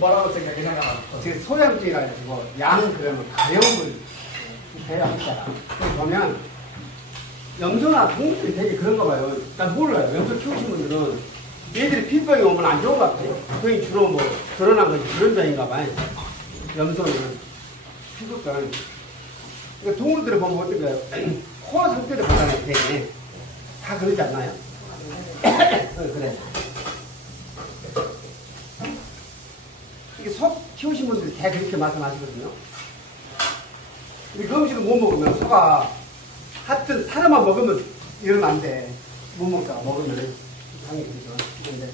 뭐라고 생각하냐? 제 소량주의라 가지고 양 그러면 가려움을 해야 하잖아. 여기 보면 염소나 동물들이 되게 그런가 봐요. 난 몰라요. 염소 키우신 분들은 얘들이 피부병이 오면 안 좋은 것 같아요. 거의 주로 뭐 드러난 것이 그런 병인가 봐요. 염소는 피부병. 그러니까 동물들을 보면 어떨까요? 코 상태를 보다는 되게 다 그러지 않나요? 그래. 이게 소 키우신 분들이 다 그렇게 말씀하시거든요. 그 음식을 못 먹으면 소가 하여튼 사람만 먹으면 이러면 안 돼. 못 먹다가 먹으면 당연히 그렇죠. 근데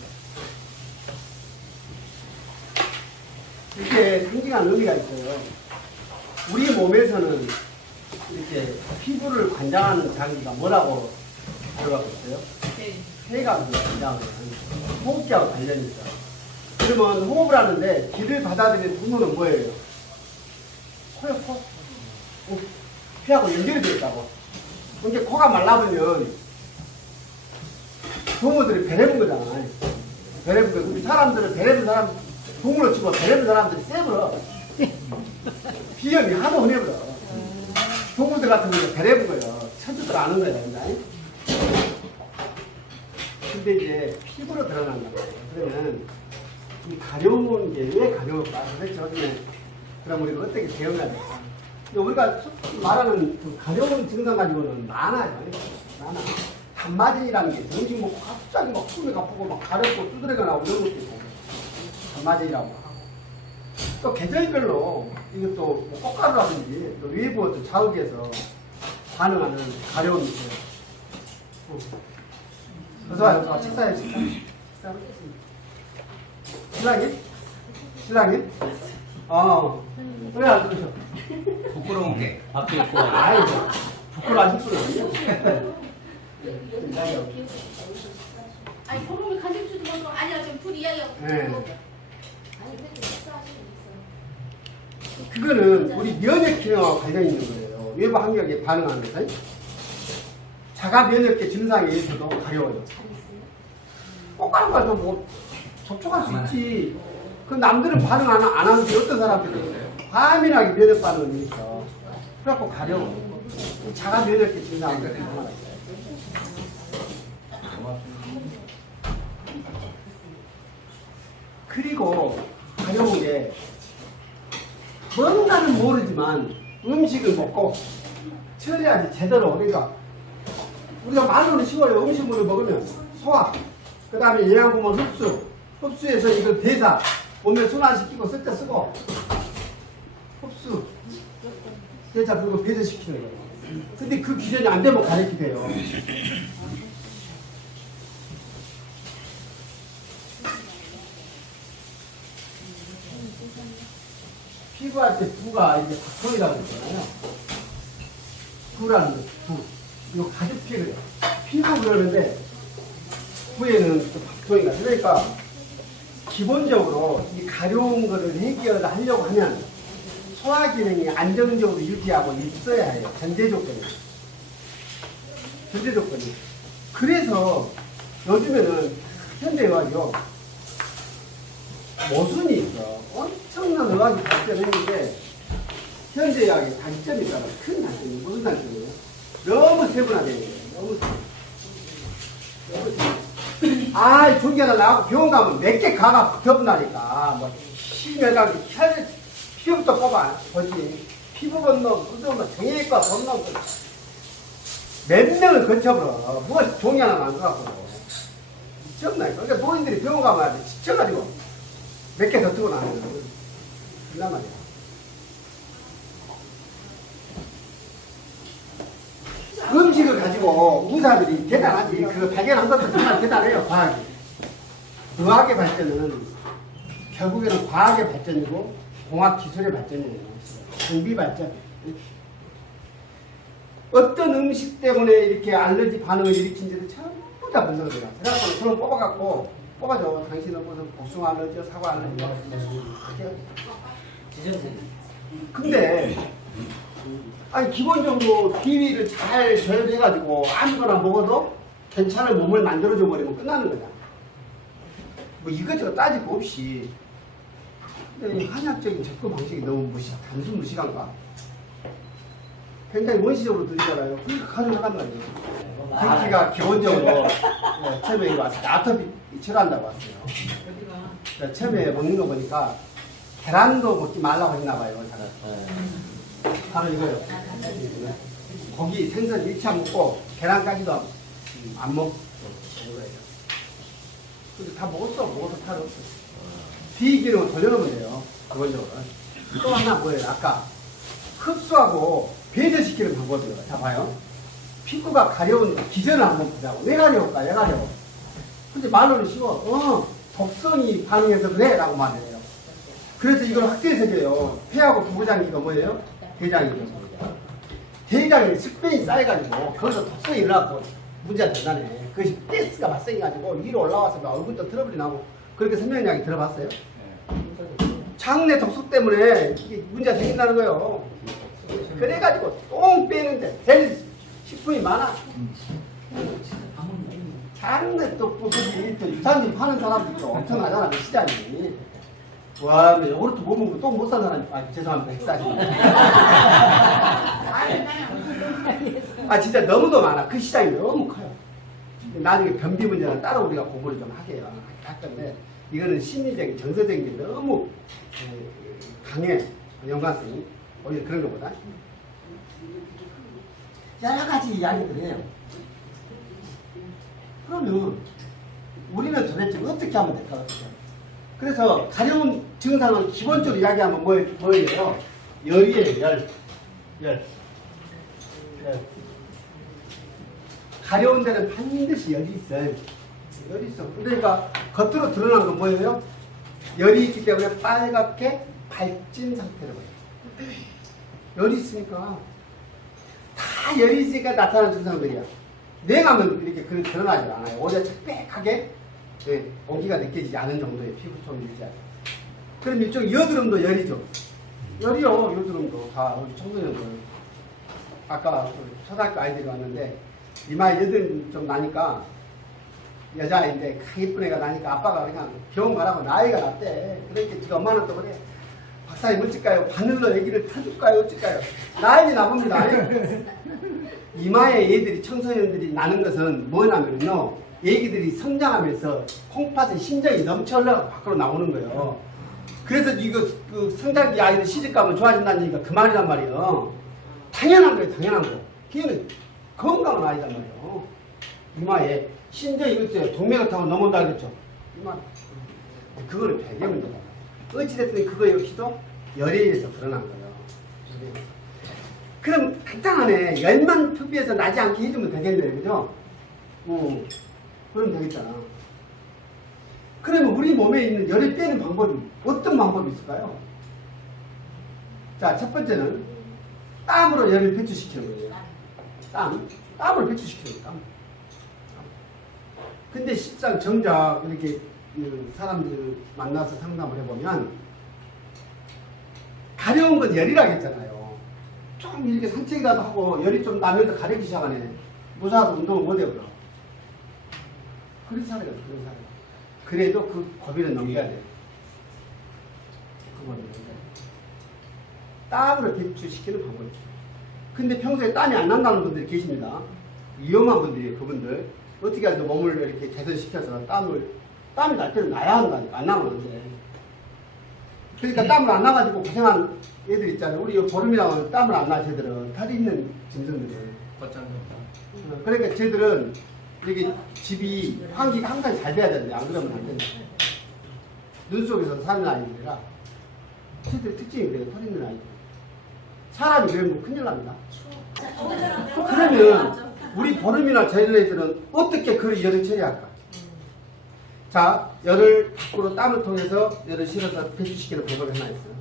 이렇게 상징하는 의미가 있어요. 우리 몸에서는 이렇게 피부를 관장하는 장기가 뭐라고 들어가고 있어요? 폐가 관장하는 호흡기하고 관련이 있어요. 그러면 호흡을 하는데 기를 받아들이는 통로는 뭐예요? 코요, 코. 피하고 연결이 되어 있다고. 근데 코가 말라버리면 동물들이 배려본 거잖아요. 배려본 거. 우리 사람들은 배려본 사람, 동물로 치고 배려본 사람들이 세버려. 비염이 하도 흔해버려. 동물들 같은 경우는 배려본 거예요. 천주들 아는 거예요. 근데 이제 피부로 드러난다는 거예요. 그러면 이 가려운 게 왜 가려울까? 도대체 어떻게, 그럼 우리가 어떻게 대응해야 될까? 우리가 말하는 그 가려운 증상 가지고는 많아요. 많아. 단마진이라는 게 음식 먹고 갑자기 막 숨이 아프고 막 가렵고 두드러가 나오고 이런 것도 있고. 단마진이라고 하고. 또 계절별로 이것도 뭐 꽃가루라든지 또 외부 어떤 자극에서 반응하는 가려움이 있어요. 어서 와요. 식사해, 식사. 신랑님? 신랑님? 그래, 안 그러셔. 부끄러운 게 앞에 있고. 아이, 부끄러워하실 분은 아니에요. 아니, 보름을 가질 줄도 모르고, 아니야, 지금 둘 이야기하고. 네. 그거는 우리 면역 기능하고 관련이 있는 거예요. 외부 환경에 반응하는 것은 자가 면역계 증상에 의해서도 가려워요. 꽃가루가 뭐 접촉할 수 있지. 그 남들은 반응 안 하는데 어떤 사람들은 과민하게 면역 반응을 일으켜. 그래갖고 가려워. 자가 면역계 증상이 하나가 있어요. 그리고 가려운 게 뭔가는 모르지만 음식을 먹고 처리하지 제대로. 그러니까 우리가 말로는 쉬워요. 음식물을 먹으면 소화, 그 다음에 영양분을 흡수해서 이걸 대사, 몸에 순환시키고 쓸 때 쓰고, 흡수, 대사 그리고 배제시키는 거예요. 근데 그 기전이 안 되면 가래키돼요. 피부할 때 부가 이제 박통이라고 그러잖아요. 부라는 거, 부. 이거 가죽 피부예요. 피부 그러는데 부에는 또 박통이가. 그러니까 기본적으로 이 가려운 거를 해결을 하려고 하면 소화 기능이 안정적으로 유지하고 있어야 해요. 전제 조건이. 전제 조건이. 그래서 요즘에는 현대의학이요. 모순이 있어. 엄청난 의학이 발전했는데 현대의학의 단점이 있다가 큰 단점이 무슨 단점이에요? 너무 세분화되는 거예요. 너무 세분화. 종기 하나 나가고 병원 가면 몇 개 가가 붙어본다니까. 뭐 심혈관계 피부부터 뽑아 보지. 피부 건너 무슨 뭐 정형외과 건너 몇 명을 거쳐버려. 뭐가 종이 하나 나가고 미쳤나요? 그러니까 노인들이 병원 가면 지쳐가지고 몇 개 더 뜨고 나면 그런 말이야. 음식을 가지고 의사들이 대단하지. 그거 발견한 것도 정말 대단해요. 과학이. 의학의 발전은 결국에는 과학의 발전이고 공학 기술의 발전이에요. 정비 발전. 어떤 음식 때문에 이렇게 알러지 반응을 일으킨지를 전부 다 분석을 해요. 그래갖고 그럼 뽑아줘. 당신은 무슨 복숭아 알러지요, 사과 알러지요. 근데 아니 기본적으로 비위를 잘 조절해가지고 아무거나 먹어도 괜찮은 몸을 만들어줘 버리면 끝나는 거다. 뭐 이것저것 따질 거 없이 근데 이 한약적인 접근 방식이 너무 단순 무식한가? 굉장히 원시적으로 들리잖아요. 그러니까 가능하단 말이에요. 특기가 기본적으로 처음에 와서 아토피 치료한다고 왔어요. 그러니까 처음에 먹는 거 보니까 계란도 먹지 말라고 했나 봐요. 바로 이거요. 고기, 생선 일치 안 먹고 계란까지도 안 먹고 이거예요. 근데 다 먹어도 탈 없어. 비기능을 돌려놓으면 돼요. 기본적으로. 또 하나 뭐예요? 아까 흡수하고 배제시키는 방법이에요. 자 봐요. 피부가 가려운 기전을 한번 보자고. 왜 가려울까? 왜 가려워? 근데 말로는 쉬워. 독성이 반응해서 그래 라고 말해요. 그래서 이걸 확대해석해요. 폐하고 부부장기가 뭐예요? 대장이죠. 대장에 습변이 쌓여가지고 거기서 독성이 일어나고 문제가 된다네. 그것이 가스가 발생해가지고 위로 올라와서 얼굴도 트러블이 나고 그렇게 설명 이야기 들어봤어요? 장내 독소 때문에 이게 문제가 생긴다는 거예요. 그래가지고 똥 빼는데 될 식품이 많아. 장내 떡볶이 또 유산균 파는 사람들도 엄청나잖아. 그 시장이. 와, 요거트 못 먹고 똥 못 산 사람이, 죄송합니다. 엑사지. 진짜 너무도 많아. 그 시장이 너무 커요. 나중에 변비 문제는 따로 우리가 공부를 좀 하게요. 할 건데, 이거는 심리적인, 정서적인 게 너무 강해. 연관성이. 오히려 그런 것보다. 여러 가지 이야기들 해요. 그러면 우리는 도대체 어떻게 하면 될까? 그래서 가려운 증상은 기본적으로 이야기하면 뭐예요? 열이에요. 열. 가려운 데는 반드시 열이 있어요. 열이 있어. 그러니까 겉으로 드러나는 건 뭐예요? 열이 있기 때문에 빨갛게 발진 상태로 보여요. 열이 있으니까 다 열이 있으니까 나타나는 증상들이야. 냉하면 이렇게 드러나지 않아요. 오히려 빽빽하게 온기가 느껴지지 않은 정도의 피부톤을 유지하죠. 그럼 이쪽 여드름도 열이죠. 열이요. 여드름도 다 우리 청소년들. 아까 초등학교 아이들이 왔는데 이마에 여드름 좀 나니까 여자아이인데 예쁜 애가 나니까 아빠가 그냥 병원 가라고 나이가 났대. 그러니까 지금 엄마는 또 그래. 박사님 어쩔까요? 바늘로 애기를 타줄까요? 어쩔까요? 나이 나봅니다. 이마에 애들이 청소년들이 나는 것은 뭐냐면요. 애기들이 성장하면서 콩팥에 심장이 넘쳐 흘러가 밖으로 나오는 거예요. 그래서 이거 그 성장기 아이들 시집가면 좋아진다는 얘기가 그 말이란 말이에요. 당연한 거예요. 당연한 거. 걔는 건강한 아이단 말이에요. 이마에 심장 이거 동맥을 타고 넘어온다 그랬죠. 이마 그거는 배경 문제다. 어찌됐든 그거 역시도 열에 의해서 드러난 거예요. 그럼 간단하네. 열만 투비해서 나지 않게 해주면 되겠네요. 그죠? 그럼 되겠잖아. 그러면 우리 몸에 있는 열을 빼는 방법이 어떤 방법이 있을까요? 자, 첫 번째는 땀으로 열을 배출시키는 거예요. 땀을 배출시키는 거예요. 근데 실상 정작 이렇게 사람들 만나서 상담을 해보면 가려운 건 열이라고 했잖아요. 좀 이렇게 산책이라도 하고 열이 좀 나면서 가렵기 시작하네. 무사하고 운동을 못해요. 그런 사례가 그런 사례. 그래도 그 고비는 넘겨야 돼요. 그거는 넘겨야 돼요. 땀으로 배출시키는 방법이 있어요. 근데 평소에 땀이 안 난다는 분들이 계십니다. 위험한 분들이에요. 그분들. 어떻게 해도 몸을 이렇게 개선시켜서 땀이 날 때는 나야 한다니까. 안 나면 안 돼. 그러니까 땀을 안 나가지고 고생한 애들 있잖아요. 우리 보름이라고 땀을 안 나, 쟤들은. 털 있는 짐승들은. 그러니까 쟤들은 이렇게 집이 환기가 항상 잘 돼야 되는데 안 그러면 안 된다. 눈 속에서 사는 아이들이라 쟤들 특징이 그래요. 털 있는 아이들. 사람이 그러면 큰일 납니다. 그러면 우리 보름이나 저런 애들은 어떻게 그 열을 처리할까? 자, 열을 밖으로 땀을 통해서 열을 실어서 배출시키는 방법이 하나 있어요.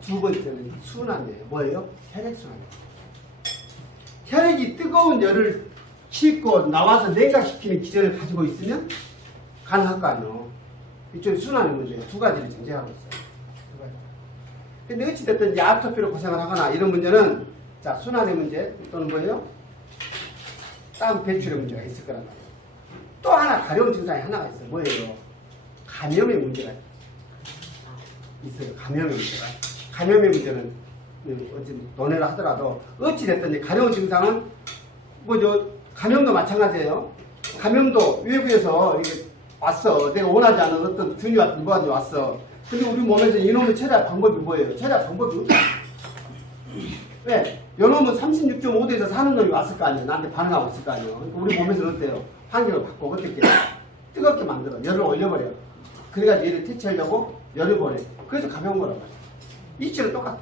두 번째는 순환이에요. 뭐예요? 혈액순환이에요. 혈액이 뜨거운 열을 싣고 나와서 냉각시키는 기전을 가지고 있으면 가능할 거 아니에요. 이쪽에 순환의 문제예요. 두 가지를 존재하고 있어요. 두 가지. 근데 어찌됐든 이제 아토피로 고생을 하거나 이런 문제는 자, 순환의 문제 또는 뭐예요? 땀 배출의 문제가 있을 거란 말이에요. 또 하나 가려운 증상이 하나가 있어요. 뭐예요? 감염의 문제가 있어요. 있어요. 감염의 문제가. 감염의 문제는 어찌 논의를 하더라도 어찌됐든 이제 가려운 증상은 뭐 저 감염도 마찬가지예요. 감염도 외부에서 이게 왔어. 내가 원하지 않은 어떤 균이 왔든 뭐가 왔어. 근데 우리 몸에서 이놈을 처리할 방법이 뭐예요? 처리할 방법이 없다. 왜? 요놈은 36.5도에서 사는 놈이 왔을 거 아니에요. 나한테 반응하고 있을 거 아니에요. 그러니까 우리 몸에서는 어때요? 환경을 바꾸고 어떻게 뜨겁게 만들어. 열을 올려버려. 그래가지고 얘를 퇴치하려고 열을 보내. 그래서 가벼운 거란 말이에요. 이치는 똑같아.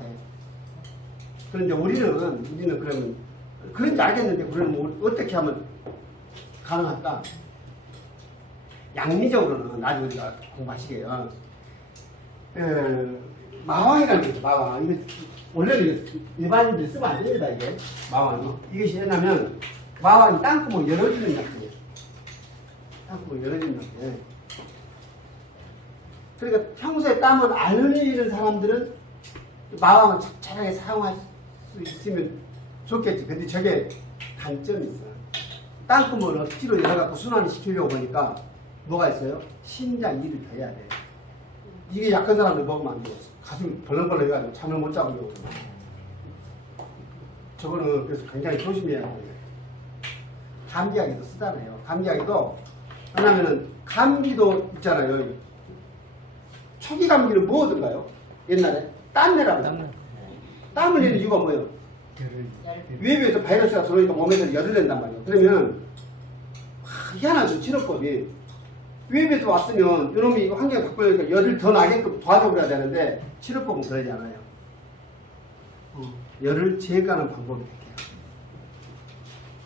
그런데 우리는 그러면 그런지 알겠는데 우리는 뭐 어떻게 하면 가능할까? 양리적으로는 나중에 우리가 공부하시게요. 마왕이라는 게 있어요. 마왕. 이거 원래는 일반인들이 쓰면 안 됩니다. 이게 마왕이. 이것이 왜냐면 마왕이 땅구멍 열어주는 약이에요. 땅구멍 열어주는 약이에요. 그러니까 평소에 땀을 안 흘리는 사람들은 마왕을 적절하게 사용할 수 있으면 좋겠지. 근데 저게 단점이 있어요. 땅구멍을 억지로 열어갖고 순환을 시키려고 보니까 뭐가 있어요? 심장 일을 더 해야 돼. 이게 약한 사람들 먹으면 안 되고 가슴이 벌렁벌렁 해가지고 잠을 못 자고 이러거든요. 저거는 그래서 굉장히 조심해야 돼요. 감기약에도 쓰잖아요. 감기약에도 왜냐면은 감기도 있잖아요. 초기 감기는 뭐든가요? 옛날에 땀내라고. 땀을 내는 이유가 뭐예요? 외부에서 바이러스가 들어오니까 몸에서 열을 낸단 말이에요. 그러면 희한하죠. 치료법이 외부에서 왔으면 이놈이 환경을 바꾸려니까 열을 더 나게끔 도와줘야 되는데 치료법은 그러지 않아요. 열을 제거하는 방법이 될게요.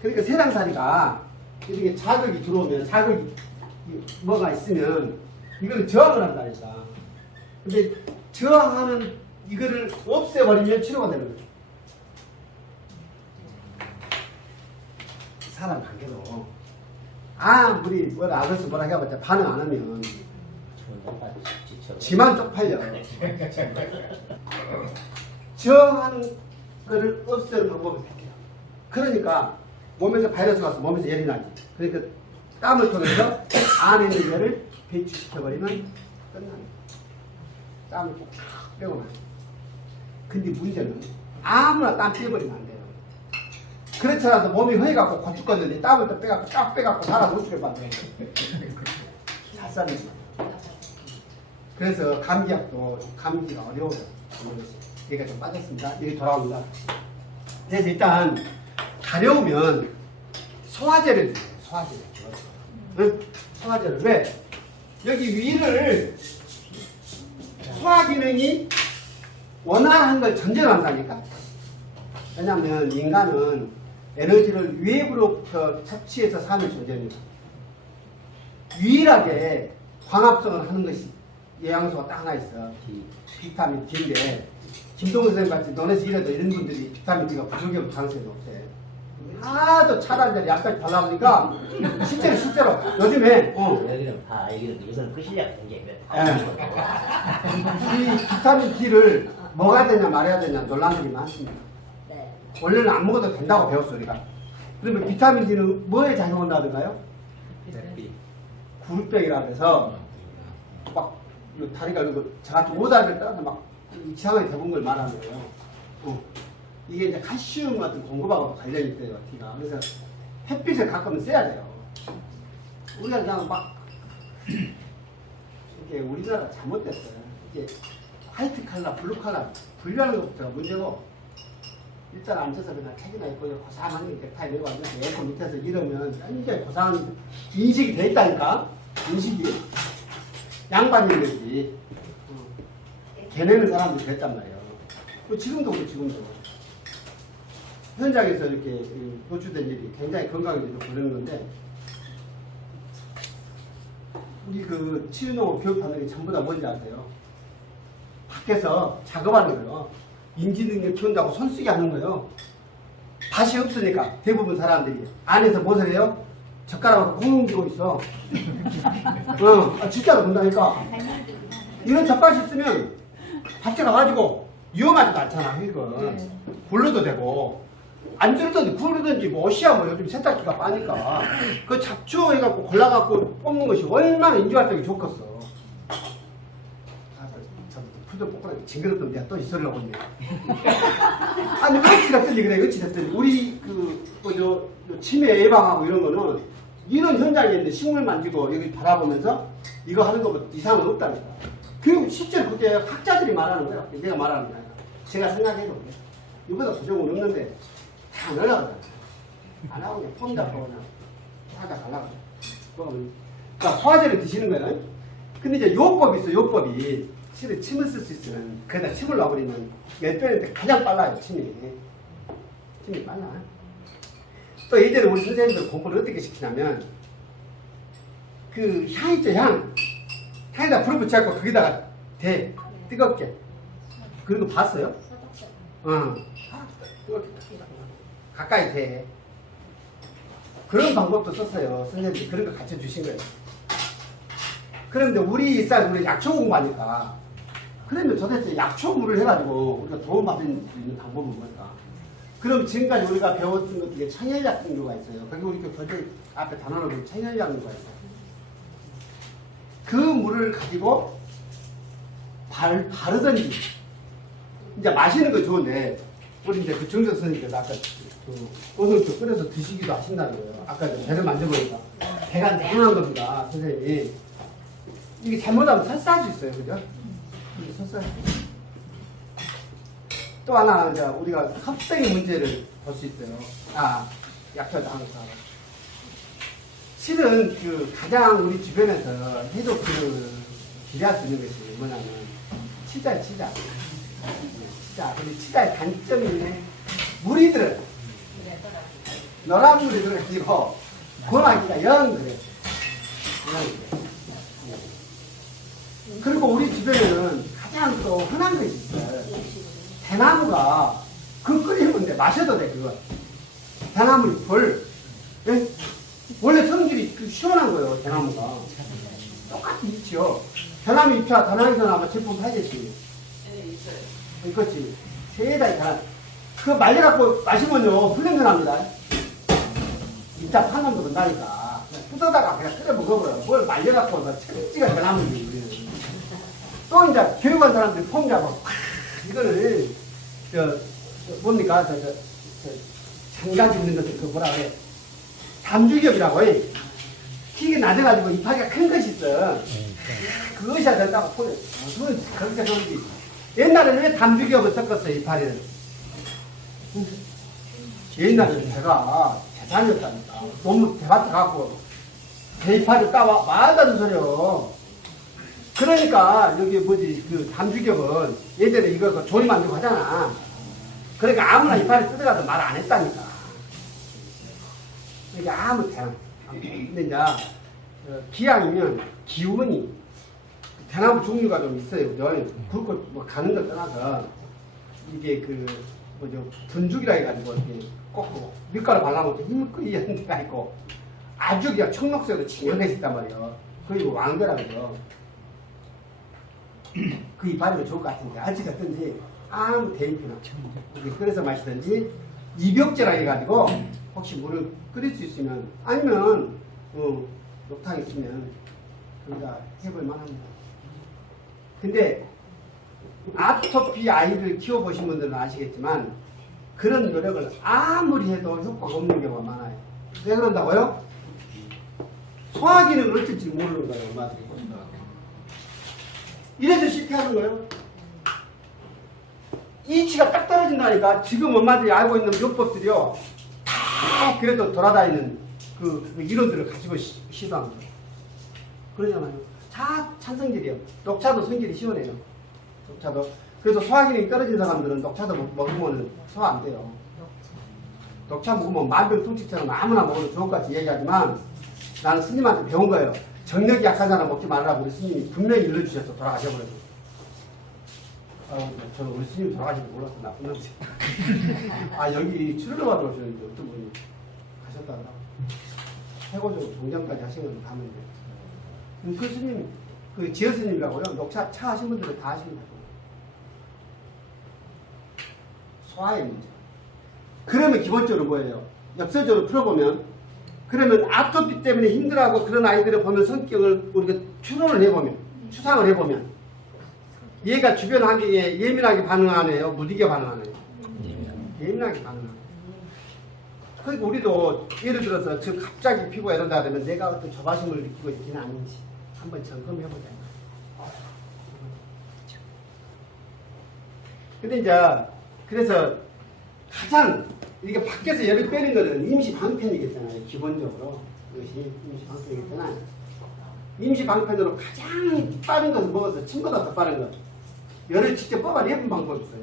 그러니까 세상살이가 이렇게 자극이 들어오면 자극이 뭐가 있으면 이거를 저항을 한다니까. 근데 저항하는 이거를 없애버리면 치료가 되는 거죠. 사람 관계도 아무리 뭐라 아저씨 뭐라 해봤자 반응 안 하면 지만 쪽팔려. 저항하는 거를 없애는 방법이 될게요. 그러니까 몸에서 바이러스가 와서 몸에서 열이 나지. 그러니까 땀을 통해서 안에 있는 열을 배출시켜버리면 끝나는 거예요. 땀을 꼭 빼고 나요. 근데 문제는 아무나 땀 빼버리면 안 돼요. 그렇지 않아도 몸이 허해갖고 곧 죽겠는데 땀을 또 빼갖고 딱 빼갖고 살아 못 죽게 만들어요. 잘 싸는 거예요. 그래서 감기약도 감기가 어려워요. 얘가 좀 빠졌습니다. 여기 돌아옵니다. 그래서 일단 가려우면 소화제를 줘요. 소화제를. 응? 소화제를. 왜? 여기 위를 소화 기능이 원활한 걸 전제로 한다니까. 왜냐하면 인간은 에너지를 외부로부터 섭취해서 사는 존재입니다. 유일하게 광합성을 하는 것이 영양소가 딱 하나 있어. 비타민 D인데 김동훈 선생님 같이 논에서 일해도 이런 분들이 비타민 D가 부족해 가능성이 높대. 하도 차단제를 약까지 발라보니까 실제로 요즘에 여기는 다 여기는 이거는 끝이야 이게. 이 비타민 D를 먹어야 되냐 말아야 되냐 논란들이 많습니다. 원래는 안 먹어도 된다고 배웠어 우리가. 그러면 비타민 D는 뭐에 작용을 하던가요? 구루병이라 그래서 막 다리가 저같이 오다리를 따라서 막 이상하게 대본 걸 말하는 거예요. 이게 이제 칼슘 같은 공급하고 관련이 있대요, D가. 그래서 햇빛을 가끔은 쐬야 돼요. 우리가 그냥 막 이게 우리나라가 잘못됐어요. 이게 화이트 칼라, 블루 칼라 분리하는 것부터가 문제고. 일단 앉아서 그냥 책이나 입고 고상한 넥타이 메고 앉아서 에어컨 밑에서 이러면 굉장히 고상한 인식이 돼 있다니까. 인식이 양반인 거지. 걔네는 사람들이 됐단 말이에요. 지금도 그렇고 지금도 현장에서 이렇게 노출된 일이 굉장히 건강에 좋고 그러는 건데 우리 그 치유농업 교육하는 게 전부 다 뭔지 아세요? 밖에서 작업하는 거예요. 인지능력 키운다고 손쓰기 하는 거예요. 밭이 없으니까 대부분 사람들이 안에서 무엇을 해요? 젓가락으로 꽁 들고 있어. 진짜로 본다니까. 이런 젓가락이 있으면 밖에 가가지고 위험하지도 않잖아. 이건 굴러도 되고 안 들든지 굴르든지 뭐 옷이야 뭐 요즘 세탁기가 빠니까 그 잡초 해갖고 골라갖고 뽑는 것이 얼마나 인지활동이 좋겠어. 저도 풀도 뽑고 징그럽던 내가 또 이 소리를 하고 있네. 아니 어찌됐든 그래 어찌됐든 우리 요 치매 예방하고 이런 거는 이런 현장에 있는데 식물 만지고 여기 바라보면서 이거 하는 것보다 이상은 없다니까. 그 실제로 그게 학자들이 말하는 거야. 내가 말하는 거야. 제가 생각해도 이보다 부족은 없는데 다 안 하려고 안 하고 그냥 폼 잡고 그냥 하다 가려고. 그러니까 소화제를 드시는 거예요. 근데 이제 요법이 있어. 요법이 실은 침을 쓸 수 있으면 그에다 침을 놔버리면 몇 배인데 가장 빨라요. 침이 빨라. 또 예전에 우리 선생님들 공부를 어떻게 시키냐면 그 향 있죠. 향에다 불을 붙여갖고 거기다가 대 뜨겁게 그런 거 봤어요? 뜨겁게 가까이 대 그런 방법도 썼어요. 선생님들이 그런 거 가르쳐 주신 거예요. 그런데 우리 일상 우리 약초 공부하니까 그러면 도대체 약초물을 해가지고 우리가 도움받을 수 있는 방법은 뭘까? 그럼 지금까지 우리가 배웠던 것 중에 청열약 종류가 있어요. 거기 우리 그 별들 앞에 단원으로 청열약 종류가 있어요. 그 물을 가지고 바르든지 이제 마시는 거 좋은데 우리 이제 그 정석 선생님께서 아까 그 오늘도 끓여서 드시기도 하신다는 거예요. 아까 배를 만져보니까 배가 냉한 겁니다, 선생님이. 이게 잘못하면 설사할 수 있어요, 그죠? 이게 설사할 수 있어요. 또 하나 이제 우리가 섭생의 문제를 볼 수 있어요. 약초도 항상. 실은 그 가장 우리 주변에서 해독을 기대할 수 있는 것이 뭐냐면 치자예요, 치자. 근데 치자의 단점이 물이 들어요. 노란 물이 들어가지고 권하기가 영 그래요. 그리고 우리 주변에는 가장 또 흔한 것이 있어요. 대나무가 그 끓이면 돼. 마셔도 돼, 그거. 대나무 볼. 예? 원래 성질이 시원한 거예요, 대나무가. 똑같이 있죠. 대나무 잎차, 다낭에서 나면 제품 팔겠지. 네, 있어요. 그렇지. 세다, 다. 그거 말려갖고 마시면요, 훈련도 납니다. 잎차 파는 것도 나니까. 뜯어다가 그냥 끓여 먹어버려요. 뭘 말려갖고, 천지가 대나무지, 우리는. 또 이제 교육한 사람들이 폼 잡아. 이거를, 뭡니까? 장가지 있는 것들, 그 뭐라 그래. 담주겹이라고 해. 키가 낮아가지고 이파리가 큰 것이 있어. 그것이야 된다고 보여. 그건 그렇게 그런지. 옛날에는 왜 담주겹을 섞었어요, 이파리를? 옛날에는 제가 재산이었다니까. 너무 대밭에 갖고 대이파리를 따와 말도 안 되는 소리요. 그러니까 여기 뭐지 그 담주겹은 예전에 이거 조리 만들고 하잖아. 그러니까 아무나 이파리 뜯어가서 말 안 했다니까. 그러니까 아무 대나. 근데 이제 기왕이면 기운이 대나무 종류가 좀 있어요. 굵고 뭐 가는 거 떠나서 이게 그 뭐죠 분죽이라 해가지고 이렇게 꺾고 밀가루 발라먹고 힘을 하는 데가 있고 아주 그냥 청록색으로 징그럽게 있단 말이에요. 그리고 왕대라 그래요. 그 이파리가 좋을 것 같은데 어찌됐든지 아무 대입이나 끓여서 마시든지 이벽제라 해가지고 혹시 물을 끓일 수 있으면 아니면 녹탕 있으면 우리가 해볼 만합니다. 근데 아토피 아이를 키워보신 분들은 아시겠지만 그런 노력을 아무리 해도 효과가 없는 경우가 많아요. 왜 그런다고요? 소화 기능을 어쩔지 모르는 거예요. 엄마들이. 이래서 실패하는 거예요. 이치가 딱 떨어진다니까. 지금 엄마들이 알고 있는 요법들이요. 다 그래도 돌아다니는 그 이론들을 가지고 시도하는 거예요. 그러잖아요. 다 찬성질이에요. 녹차도 성질이 시원해요. 녹차도. 그래서 소화 기능이 떨어진 사람들은 녹차도 먹으면 소화 안 돼요. 녹차 먹으면 만병통치처럼 아무나 먹어도 좋을 것 같이 얘기하지만 나는 스님한테 배운 거예요. 정력이 약한 사람 먹지 말라고 우리 스님이 분명히 일러주셔서 돌아가셔버려서. 저는 우리 스님 돌아가시는 거 몰랐어. 나쁜 놈지. 여기 출연을 받으러 오셨는데 어떤 분이 가셨다가 해고적으로 종장까지 하신 건 다 하는데. 그 스님, 그 지어 스님이라고요. 녹차 차 하신 분들은 다 하시는 거죠. 소화의 문제. 그러면 기본적으로 뭐예요? 역설적으로 풀어보면 그러면 아토피 때문에 힘들어하고 그런 아이들을 보면 성격을 우리가 추론을 해보면 추상을 해보면 얘가 주변 환경에 예민하게 반응하네요, 무디게 반응하네요. 예민하게 반응하네요. 그러니까 우리도 예를 들어서 저 갑자기 피부가 이런다 그러면 내가 어떤 조바심을 느끼고 있지는 않은지 한번 점검해보자. 근데 이제 그래서 가장 이게 밖에서 열을 빼는 거는 임시 방편이겠잖아요. 기본적으로 이것이 임시 방편이겠잖아요. 임시 방편으로 가장 빠른 것은 먹어서 침보다 더 빠른 것. 열을 직접 뽑아내는 방법이 있어요.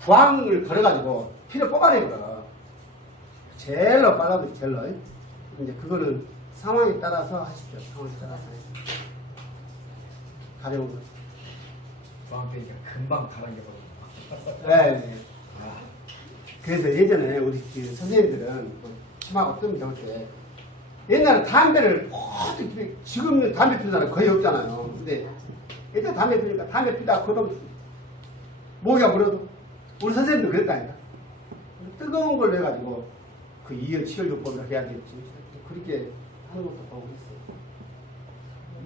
부항을 걸어가지고 피를 뽑아내버려. 젤로 빨아들이 젤로. 이제 그거는 상황에 따라서 하십시오. 상황에 따라서. 가려운 거. 저한테 금방 다른 게 버려. 네. 그래서 예전에 우리 그 선생님들은 뭐 치마가 어떤 배울 때 옛날에 담배를 지금은 담배 피는 사람 거의 없잖아요. 근데 예전에 담배 피니까 담배 피다 그러면 목이가 물어도 우리 선생님도 그랬다니까. 뜨거운 걸 해가지고 그 이열 치열요법을 해야 되겠지. 그렇게 하는 것도 보고 있어요.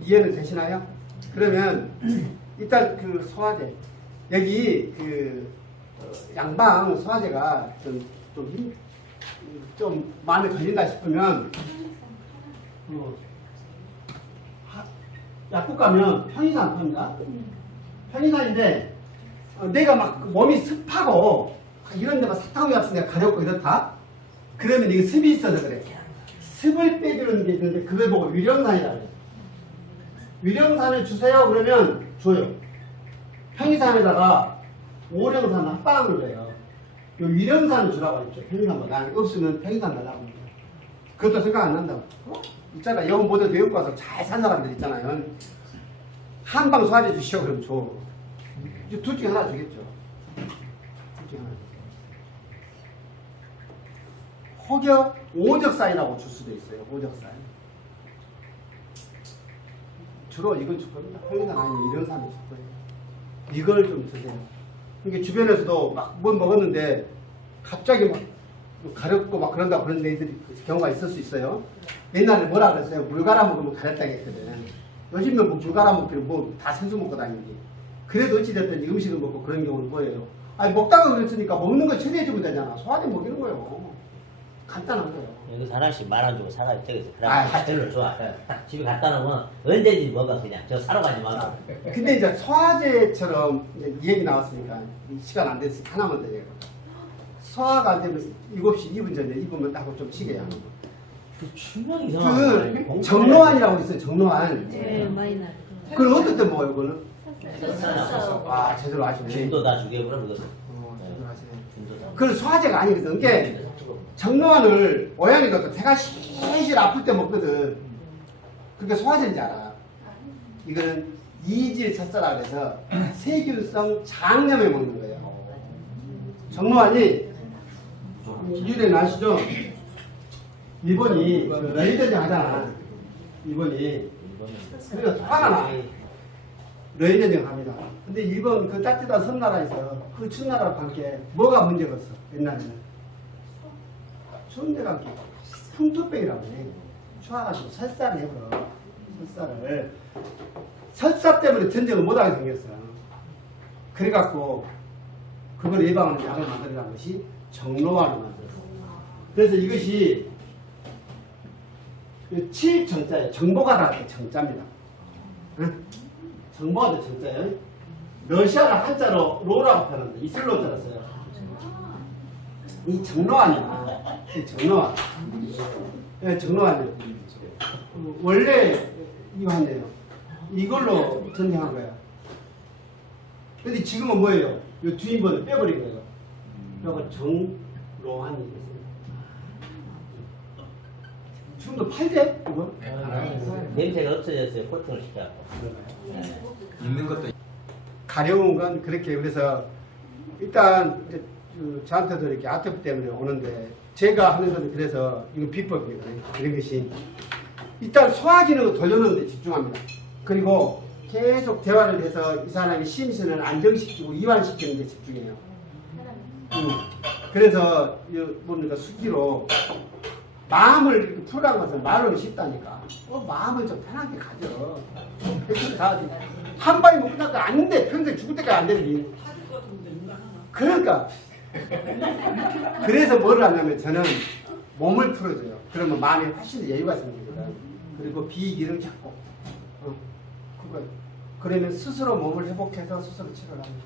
이해는 되시나요? 그러면 일단 그 소화제 여기 그 양방 소화제가 좀 마음에 걸린다 싶으면 약국 가면 편의산 팝니다. 편의산인데 내가 막 몸이 습하고 이런 데가 사탕우유 같은 데가 가렵고 이렇다. 그러면 이게 습이 있어서 그래. 습을 빼주는 게 있는데 그걸 보고 위령산이라고 해요. 위령산을 주세요 그러면 줘요. 편의산에다가 오령산 한 방울 넣어요. 요 위령산을 주라고 했죠. 편의산보다. 없으면 편의산 달라고 합니다. 그것도 생각 안 난다고. 있잖아. 영어 모델 외국 가서 잘 산 사람들 있잖아요. 한방 소화제 주시오 그러면 줘. 둘 중에 하나 주겠죠. 둘 중에 하나. 혹여 오적사이라고 줄 수도 있어요. 오적사이. 주로 이걸 줄 겁니다. 편의산 아니면 위령산을 줄 거예요. 이걸 좀 드세요. 그러니까 주변에서도 막 뭘 먹었는데 갑자기 막 가렵고 막 그런다고 그런 애들이 경우가 있을 수 있어요. 옛날에 뭐라 그랬어요? 물 갈아 먹으면 가렵다고 했거든. 요즘은 물 갈아 먹기를 뭐 다 생수 먹고 다니지. 그래도 어찌됐든 음식을 먹고 그런 경우는 뭐예요? 아니 먹다가 그랬으니까 먹는 걸 처리해주면 되잖아. 소화제 먹이는 거예요. 간단한 거예요. 여기서 하나씩 만 원 주고 사가지고 저기서 아, 그럼 별로 좋아. 딱 집에 갖다 놓으면 언제든지 먹어 그냥. 저 사러 가지 마고. 근데 이제 소화제처럼 이제 이 얘기 나왔으니까 시간 안 됐으니까 하나만 더 얘기해. 소화가 안 되면 7시 2분 전에 입으면 딱 좀 치게 하는 거. 그 출명 이상한 그 정로환이라고 있어요. 정로환. 네, 많이 나요. 그걸 어떨 때 먹어요? 그거는? 썼어요. 아 제대로 아시네. 중도 다 죽여버려 그것은. 제대로 아시네. 중도 다. 그건 소화제가 아니거든. 그게 정로환을 오양이가 배가 실실 아플 때 먹거든. 그게 소화제인지 알아. 이거는 이질 젖사라 그래서 세균성 장염에 먹는 거예요. 정로환이 유래는 아시죠? 일본이 러일전쟁 하잖아. 일본이. 그래서 화가 나. 러일전쟁 합니다. 근데 일본 그 따뜻한 섬나라에서 그 추운 나라와 함께 뭐가 문제가 없어. 옛날에는. 추운 데가 풍토병이라고 해. 추워가지고 설사를 해버려. 설사를. 설사 때문에 전쟁을 못하게 생겼어. 그래갖고 그걸 예방하는 약을 만들어낸 것이 정로환을 만들었어. 그래서 이것이 7정자예요. 정보가다 정자입니다. 응? 정보가다 정자예요. 러시아를 한자로 로라고 표현합니다. 이슬로자로 써요. 이 정로환이야. 이 정로환. 네, 정로환이에요. 원래 이거 한대요. 이걸로 전쟁한 거야. 근데 지금은 뭐예요? 이 주인번을 빼버린 거예요. 그리고 정로환이 있습니다. 지금도 팔대? 이거? 냄새가 없어졌어요. 코팅을 시켜갖고. 있는 것도 가려운 건 그렇게 그래서 일단 이제 저한테도 이렇게 아토피 때문에 오는데 제가 하는 건 그래서 이거 비법이거든요. 이런 것이 일단 소화 기능을 돌려놓는 데 집중합니다. 그리고 계속 대화를 해서 이 사람의 심신을 안정시키고 이완시키는 데 집중해요. 그래서 뭡니까 수기로 마음을 이렇게 풀어간 것은 말로는 쉽다니까. 마음을 좀 편하게 가져. 그래서 다 한 방에 못 끝날 거안 돼. 평생 죽을 때까지 안 되는 게. 그러니까. 그래서 뭐를 하냐면 저는 몸을 풀어줘요. 그러면 마음에 훨씬 여유가 생기거든. 그리고 비기를 잡고. 그거. 그러면 스스로 몸을 회복해서 스스로 치료를 합니다.